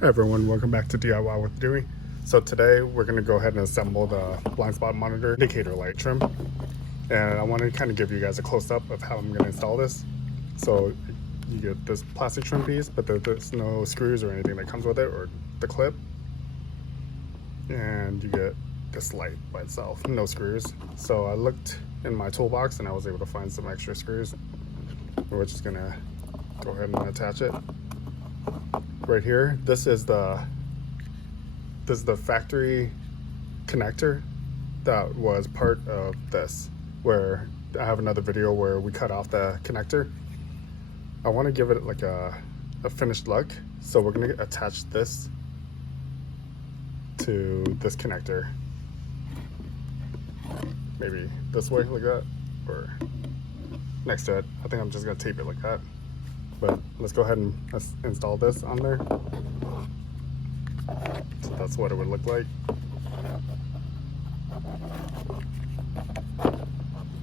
Hey everyone, welcome back to DIY with Dewey. So today we're going to go ahead and assemble the blind spot monitor indicator light trim. And I want to kind of give you guys a close-up of how I'm going to install this. So you get this plastic trim piece, but there's no screws or anything that comes with it, or the clip. And you get this light by itself, no screws. So I looked in my toolbox and I was able to find some extra screws. We're just going to go ahead and attach it. Right here, this is the factory connector that was part of this, where I have another video where we cut off the connector. I want to give it like a finished look, so we're going to attach this to this connector, maybe this way like that, or next to it. I think I'm just going to tape it like that. But let's go ahead and install this on there. So that's what it would look like.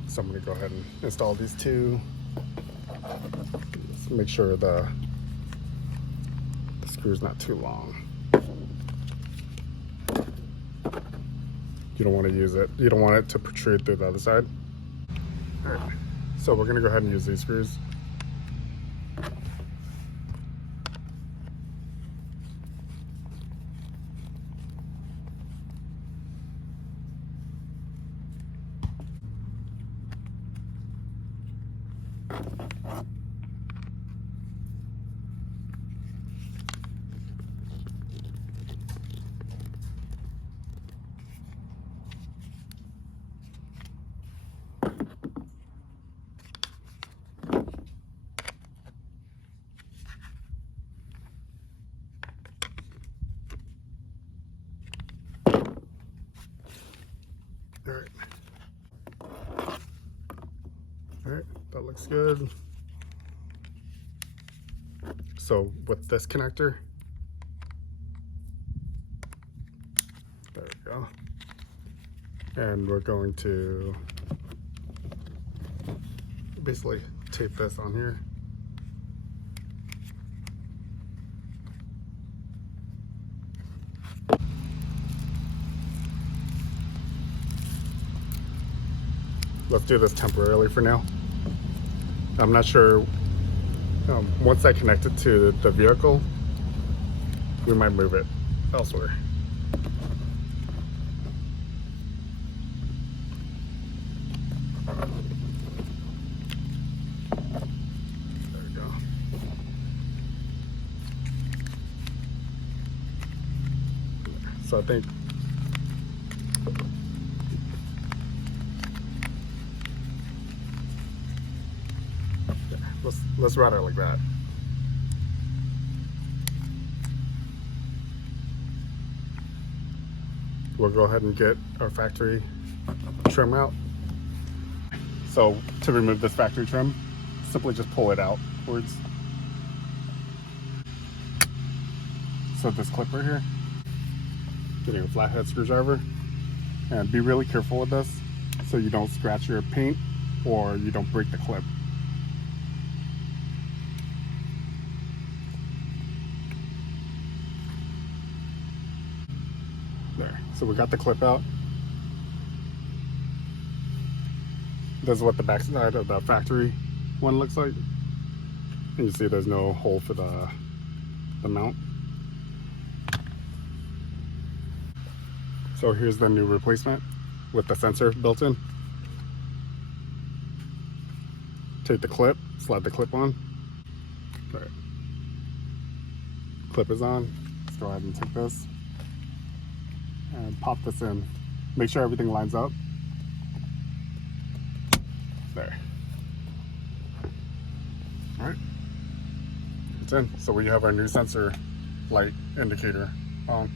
So I'm going to go ahead and install these two. Just make sure the screw's not too long. You don't want to use it. You don't want it to protrude through the other side. All right. So we're going to go ahead and use these screws. All right, that looks good. So with this connector, there we go. And we're going to basically tape this on here. Let's do this temporarily for now. I'm not sure, once I connect it to the vehicle, we might move it elsewhere. There we go. So I think let's route it like that. We'll go ahead and get our factory trim out. So to remove this factory trim, simply just pull it outwards. So this clip right here, getting a flathead screwdriver, and be really careful with this so you don't scratch your paint or you don't break the clip. There, so we got the clip out. This is what the back side of the factory one looks like. And you see there's no hole for the mount. So here's the new replacement with the sensor built in. Take the clip, slide the clip on. All right. Clip is on. Let's go ahead and take this and pop this in. Make sure everything lines up. There. All right. It's in. So we have our new sensor light indicator on.